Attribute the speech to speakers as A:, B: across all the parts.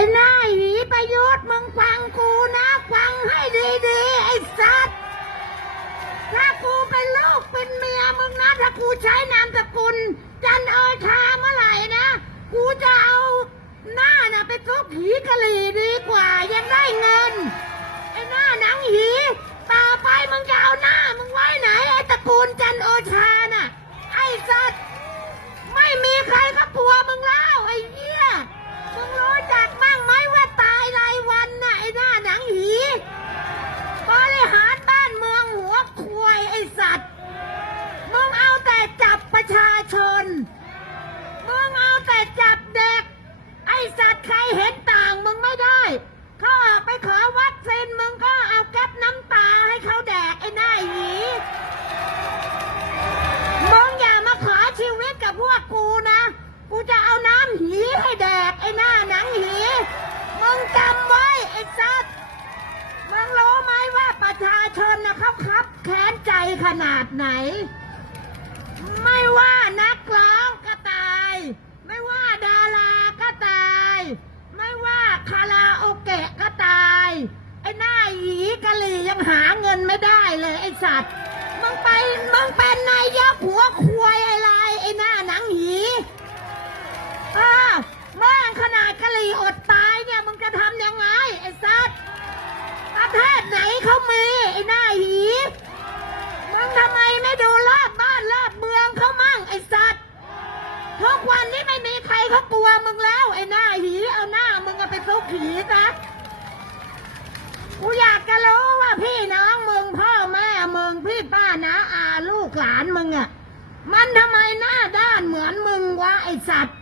A: อ้หน้าหีประยุทธ์มึงฟังกูนะฟังให้ดีๆไอ้สัตว์ถ้ากูเป็นลูกเป็นเมียมึงนะถ้ากูใช้นามสกุล จันเอชาเมื่อไหร่นะ กูจะเอาหน้าน่ะไปซุกผีกะหรี่ดีกว่ายังได้เงินไอ้หน้าหนังหีต่อไปมึงจะเอาหน้ามึงไว้ไหนไอ้ตระกูลจันโอชาน่ะไอ้สัตว์ไม่มีใครก็กลัวมึงแล้วไอ้ มึงรู้จักบ้างไหมว่าตายรายวันน่ะไอ้หน้าหนังหีบริหารบ้านเมืองหัวควายไอ้สัตว์ มึงเอาแต่จับประชาชน มึงเอาแต่จับเด็ก ไอ้สัตว์ใครเห็นต่างมึงไม่ได้เขาออกไปขอวัคซีนมึงก็เอาแก๊ปน้ำตาให้เขาแดกไอ้หน้าหยีมึงอย่ามาขอชีวิตกับพวกกูนะ กูจะเอาน้ำหีให้แดกไอ้หน้าหนังหี มึงจำไว้ไอ้สัตว์ มึงรู้ไหมว่าประชาชนนะเขาคับแค้นใจขนาด ไหน ไม่ว่านักร้องก็ตาย ไม่ว่าดาราก็ตาย ไม่ว่าคาราโอเกะก็ตาย ไอ้หน้าหยีกะหลี่ยังหาเงินไม่ได้เลยไอ้สัตว์มึงไปมึงเป็นนายกหัวควายอะไรไอ้หน้าหนังหยีเออแม่งขนาดกะหลี่อดตายเนี่ยมึงจะทำยังไงไอ้สัตว์ ประเทศไหนเขามีไอ้หน้าหยีมึงทำไมไม่ดูรอบบ้านรอบเมืองเขามั่งไอ้สัตว์ ทุกวันนี้ไม่มีใครเขากลัวมึงแล้วไอ้หน้าหีเอาหน้ามึงเอาไปซุก ผีซะกูอยากจะรู้ว่าพี่น้องมึงพ่อแม่มึงพี่ป้านะอาลูกหลานมึงอะมันทำไมหน้าด้านเหมือนมึงวะไอสัตว์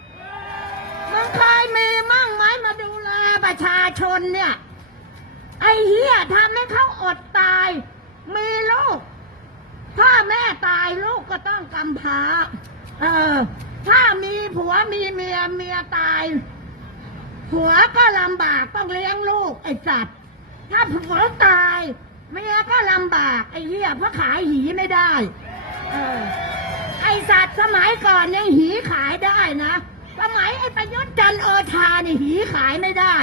A: มึงเคยมีมั่งไหมมาดูแลประชาชนเนี่ย ไอเหี้ยทำให้เขาอดตาย มีลูกพ่อแม่ตายลูกก็ต้องกำพร้า เออ ถ้ามีผัวมีเมียเมียตาย ผัวก็ลำบากต้องเลี้ยงลูกไอ้สัตว์ ถ้าผัวตายเมียก็ลำบากไอ้เหี้ยเพราะขายหีไม่ได้ เออ ไอ้สัตว์สมัยก่อนยังหีขายได้นะ สมัยไอ้ประยุทธ์จันโอชาเนี่ยหีขายไม่ได้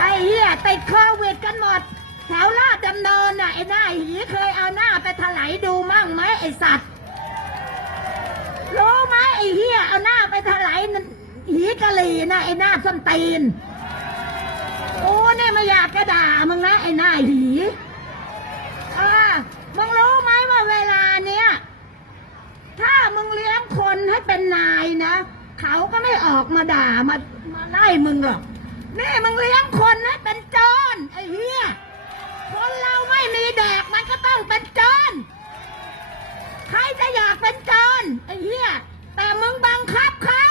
A: ไอ้เหี้ยติดโควิดกันหมดแถวลาดดำเนินน่ะไอ้หน้าหีเคยเอาหน้าไปถลายดูมั่งไหมไอ้สัตว์ รู้ไหมไอ้เหี้ยเอาหน้าไปถลาย หีกะหรี่นะไอ้หน้าส้นตีน โอ้เนี่ยไม่อยากจะด่ามึงนะไอ้หน้าหีเออมึงรู้ไหมว่าเวลาเนี้ยถ้ามึงเลี้ยงคนให้เป็นนายนะเขาก็ไม่ออกมาด่ามามาไล่มึงหรอกนี่มึงเลี้ยงคนให้เป็นโจรไอ้เหี้ยคนเราไม่มีแดกมันก็ต้องเป็นโจรใครจะอยากเป็นโจรไอ้เหี้ยแต่มึงบังคับเขา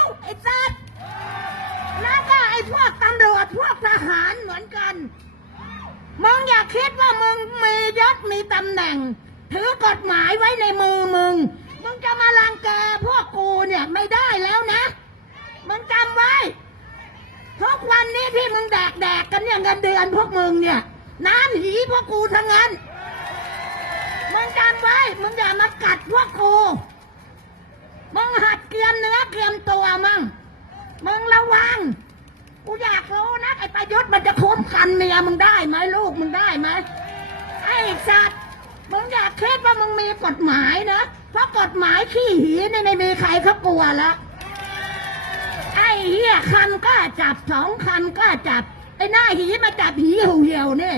A: คิดว่ามึงมียศมีตำแหน่ง ถือกฎหมายไว้ในมือมึง มึงจะมาลังแกพวกกูเนี่ยไม่ได้แล้วนะ มึงจำไว้ ทุกวันนี้ที่มึงแดกแดกกันเนี่ยเงินเดือนพวกมึงเนี่ย น้ำหีพวกกูทั้งนั้น มึงจำไว้ มึงอย่ามากัดพวกกู มึงหัดเกรียมเนื้อเกรียมตัวมั่งมึงระวัง กูอยากรู้นะไอ้ประยุทธ์มันจะคุ้มกันเมียมึงได้ไหมลูกมึงได้ไหมไอ้สัตว์มึงอยากคิดว่ามึงมีกฎหมายนะเพราะกฎหมายขี้หีนี่ไม่มีใครเขากลัวละไอ้เหี้ยคันก็จับสองคันก็จับไอ้หน้าหีมาจับหีเหี่ยวเนี่ย